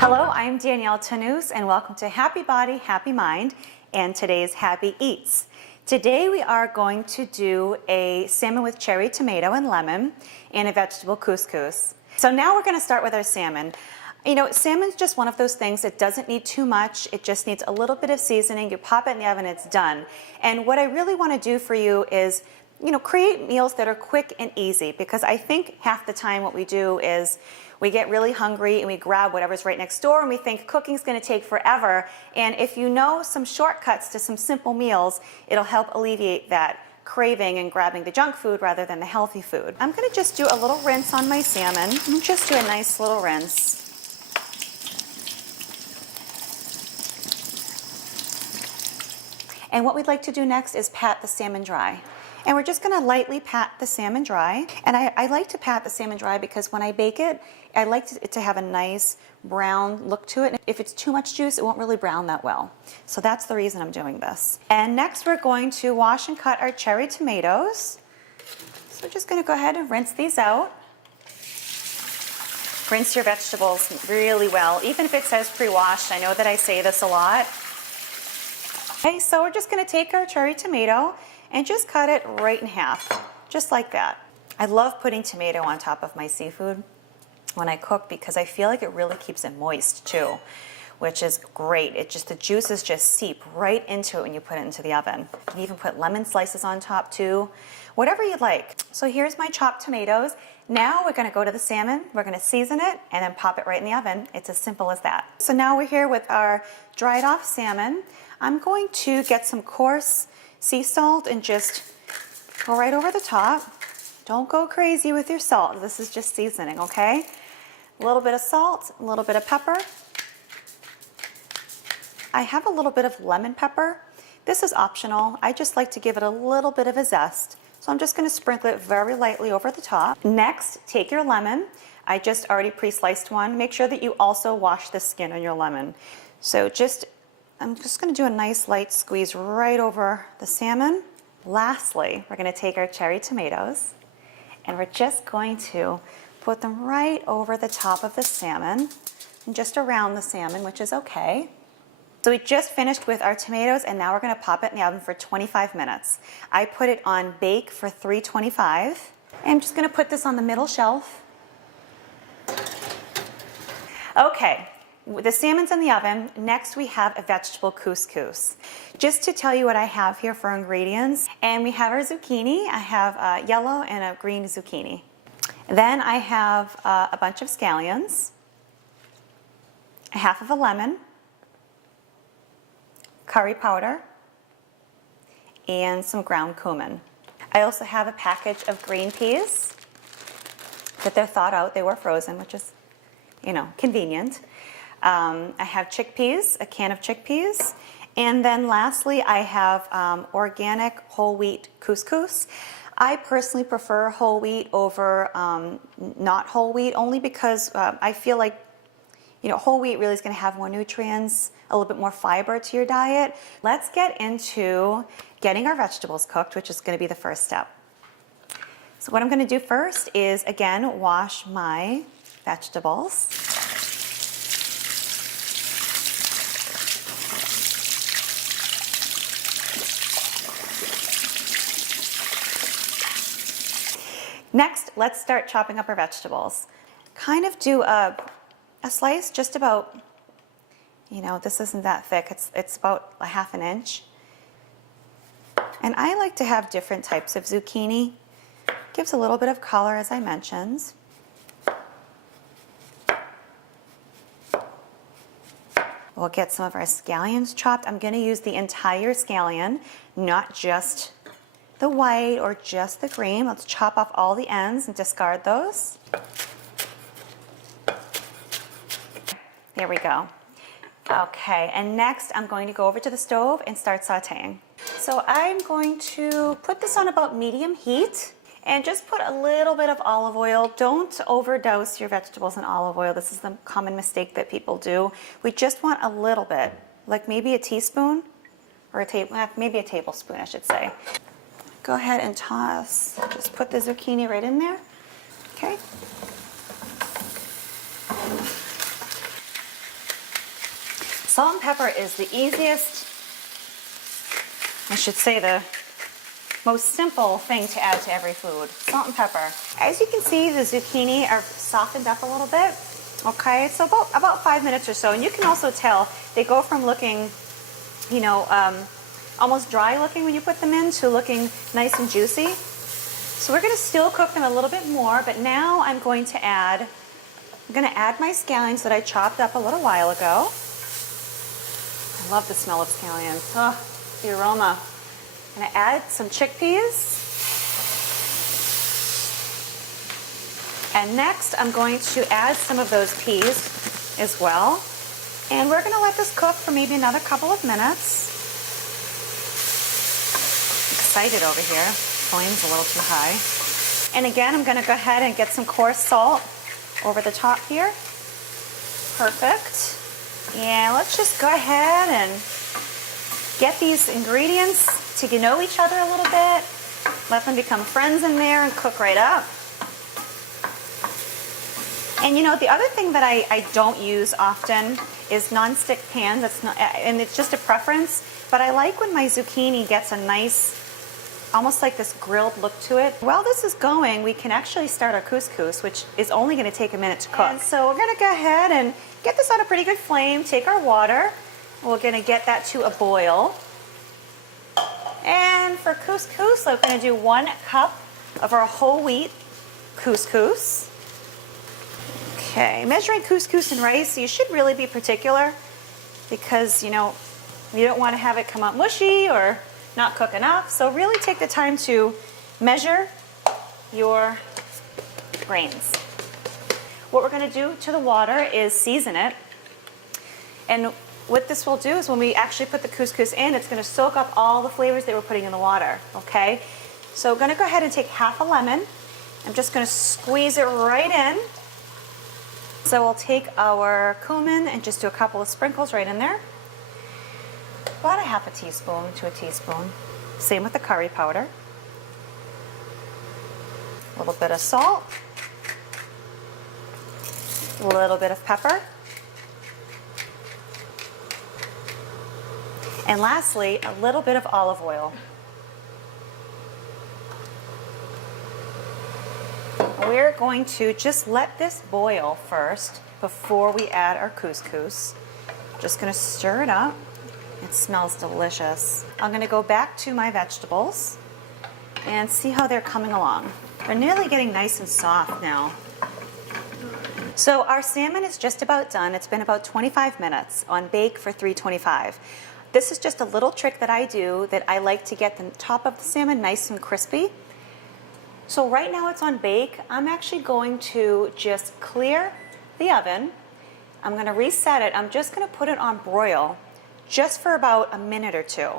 Hello, I'm Danielle Tanous and welcome to Happy Body, Happy Mind and today's Happy Eats. Today we are going to do a salmon with cherry tomato and lemon and a vegetable couscous. So now we're going to start with our salmon. You know, salmon's just one of those things that doesn't need too much. It just needs a little bit of seasoning. You pop it in the oven, it's done. And what I really want to do for you is, you know, create meals that are quick and easy, because I think half the time what we do is we get really hungry and we grab whatever's right next door and we think cooking's going to take forever. And if you know some shortcuts to some simple meals, it'll help alleviate that craving and grabbing the junk food rather than the healthy food. I'm going to just do a little rinse on my salmon. Just do a nice little rinse. And what we'd like to do next is pat the salmon dry. And we're just going to lightly pat the salmon dry. And I like to pat the salmon dry because when I bake it, I like it to have a nice brown look to it. If it's too much juice, it won't really brown that well. So that's the reason I'm doing this. And next we're going to wash and cut our cherry tomatoes. So we're just going to go ahead and rinse these out. Rinse your vegetables really well, even if it says pre-washed. I know that I say this a lot. Okay, so we're just going to take our cherry tomato and just cut it right in half, just like that. I love putting tomato on top of my seafood when I cook because I feel like it really keeps it moist too, which is great. The juices just seep right into it when you put it into the oven. You can even put lemon slices on top too, whatever you'd like. So here's my chopped tomatoes. Now we're going to go to the salmon, we're going to season it, and then pop it right in the oven. It's as simple as that. So now we're here with our dried off salmon. I'm going to get some coarse sea salt and just go right over the top. Don't go crazy with your salt. This is just seasoning, okay? A little bit of salt, a little bit of pepper. I have a little bit of lemon pepper. This is optional. I just like to give it a little bit of a zest. So I'm just going to sprinkle it very lightly over the top. Next, take your lemon. I just already pre-sliced one. Make sure that you also wash the skin on your lemon. So I'm just going to do a nice light squeeze right over the salmon. Lastly, we're going to take our cherry tomatoes and we're just going to put them right over the top of the salmon and just around the salmon, which is okay. So we just finished with our tomatoes and now we're going to pop it in the oven for 25 minutes. I put it on bake for 325. I'm just going to put this on the middle shelf. Okay. The salmon's in the oven. Next we have a vegetable couscous. Just to tell you what I have here for ingredients, and we have our zucchini. I have a yellow and a green zucchini. Then I have a bunch of scallions, a half of a lemon, curry powder, and some ground cumin. I also have a package of green peas that they're thawed out. They were frozen, which is, you know, convenient. I have chickpeas, a can of chickpeas, and then lastly I have organic whole wheat couscous. I personally prefer whole wheat over not whole wheat, only because I feel like, you know, whole wheat really is going to have more nutrients, a little bit more fiber to your diet. Let's get into getting our vegetables cooked, which is going to be the first step. So what I'm going to do first is, again, wash my vegetables. Next, let's start chopping up our vegetables. Kind of do a slice just about, you know, this isn't that thick. It's about a ½ inch. And I like to have different types of zucchini. Gives a little bit of color, as I mentioned. We'll get some of our scallions chopped. I'm going to use the entire scallion, not just the white or just the green. Let's chop off all the ends and discard those. There we go. Okay, and next I'm going to go over to the stove and start sauteing. So I'm going to put this on about medium heat and just put a little bit of olive oil. Don't overdose your vegetables in olive oil. This is the common mistake that people do. We just want a little bit, like maybe a teaspoon or maybe a tablespoon, I should say. Go ahead and toss, just put the zucchini right in there. Okay. Salt and pepper is the easiest, I should say the most simple thing to add to every food. Salt and pepper. As you can see, the zucchini are softened up a little bit. Okay, so about 5 minutes or so. And you can also tell they go from looking, you know, almost dry looking when you put them in to looking nice and juicy. So we're going to still cook them a little bit more, but now I'm going to add my scallions that I chopped up a little while ago. I love the smell of scallions. Oh, the aroma. I'm going to add some chickpeas. And next I'm going to add some of those peas as well. And we're going to let this cook for maybe another couple of minutes. Excited over here. Flame's a little too high. And again, I'm going to go ahead and get some coarse salt over the top here. Perfect. And let's just go ahead and get these ingredients to know each other a little bit. Let them become friends in there and cook right up. And you know, the other thing that I don't use often is non-stick pans. That's not, and it's just a preference, but I like when my zucchini gets a nice, almost like this grilled look to it. While this is going, we can actually start our couscous, which is only going to take a minute to cook. And so we're going to go ahead and get this on a pretty good flame, take our water. We're going to get that to a boil. And for couscous, I'm going to do 1 cup of our whole wheat couscous. Okay, measuring couscous and rice, you should really be particular because, you know, you don't want to have it come out mushy or not cook enough. So really take the time to measure your grains. What we're going to do to the water is season it. And what this will do is when we actually put the couscous in, it's going to soak up all the flavors that we're putting in the water, okay? So I'm going to go ahead and take half a lemon. I'm just going to squeeze it right in. So we'll take our cumin and just do a couple of sprinkles right in there. About a half a teaspoon to a teaspoon. Same with the curry powder. A little bit of salt. A little bit of pepper. And lastly, a little bit of olive oil. We're going to just let this boil first before we add our couscous. Just going to stir it up. It smells delicious. I'm going to go back to my vegetables and see how they're coming along. They're nearly getting nice and soft now. So our salmon is just about done. It's been about 25 minutes on bake for 325. This is just a little trick that I do that I like to get the top of the salmon nice and crispy. So right now it's on bake. I'm actually going to just clear the oven. I'm going to reset it. I'm just going to put it on broil just for about a minute or two.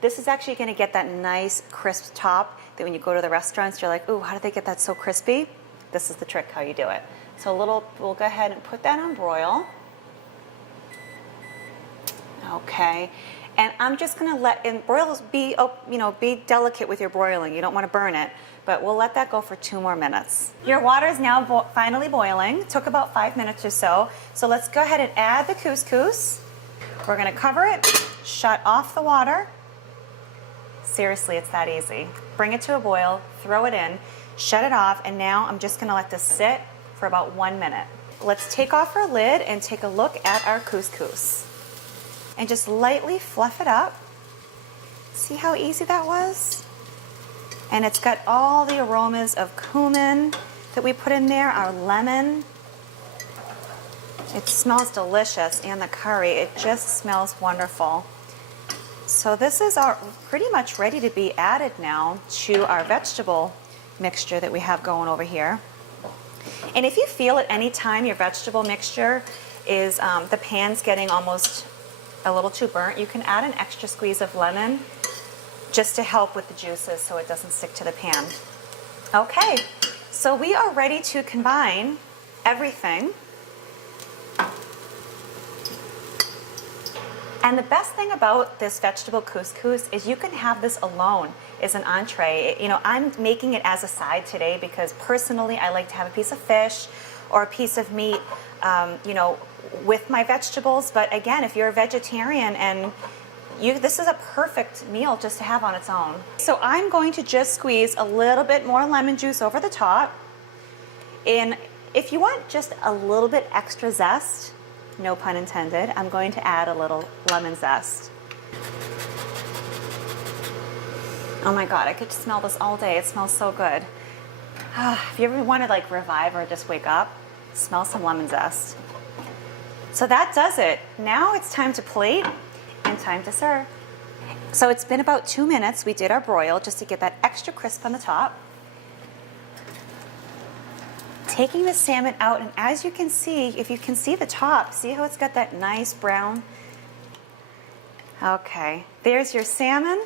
This is actually going to get that nice crisp top that when you go to the restaurants, you're like, ooh, how did they get that so crispy? This is the trick how you do it. So we'll go ahead and put that on broil. Okay. And I'm just going to let, and broil be, be delicate with your broiling. You don't want to burn it, but we'll let that go for 2 more minutes. Your water is now finally boiling. It took about 5 minutes or so. So let's go ahead and add the couscous. We're going to cover it, shut off the water. Seriously, it's that easy. Bring it to a boil, throw it in, shut it off, and now I'm just going to let this sit for about 1 minute. Let's take off our lid and take a look at our couscous. And just lightly fluff it up. See how easy that was? And it's got all the aromas of cumin that we put in there, our lemon. It smells delicious, and the curry, it just smells wonderful. So this is pretty much ready to be added now to our vegetable mixture that we have going over here. And if you feel at any time your vegetable mixture is, the pan's getting almost a little too burnt, you can add an extra squeeze of lemon just to help with the juices so it doesn't stick to the pan. Okay, so we are ready to combine everything. And the best thing about this vegetable couscous is you can have this alone as an entree. You know, I'm making it as a side today because personally I like to have a piece of fish or a piece of meat, you know, with my vegetables. But again, if you're a vegetarian and this is a perfect meal just to have on its own. So I'm going to just squeeze a little bit more lemon juice over the top. And if you want just a little bit extra zest, no pun intended, I'm going to add a little lemon zest. Oh my God, I could smell this all day. It smells so good. If you ever want to like revive or just wake up, smell some lemon zest. So that does it. Now it's time to plate and time to serve. So it's been about 2 minutes. We did our broil just to get that extra crisp on the top. Taking the salmon out, and as you can see, if you can see the top, see how it's got that nice brown? Okay, there's your salmon.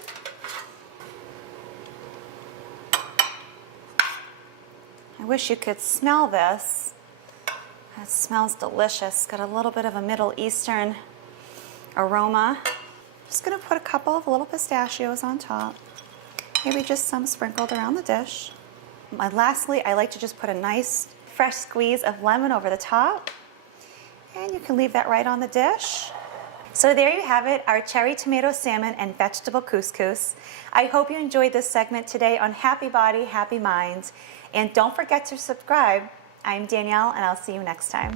I wish you could smell this. It smells delicious. Got a little bit of a Middle Eastern aroma. Just gonna put a couple of little pistachios on top. Maybe just some sprinkled around the dish. And lastly, I like to just put a nice fresh squeeze of lemon over the top. And you can leave that right on the dish. So there you have it, our cherry tomato salmon and vegetable couscous. I hope you enjoyed this segment today on Happy Body, Happy Mind. And don't forget to subscribe. I'm Danielle, and I'll see you next time.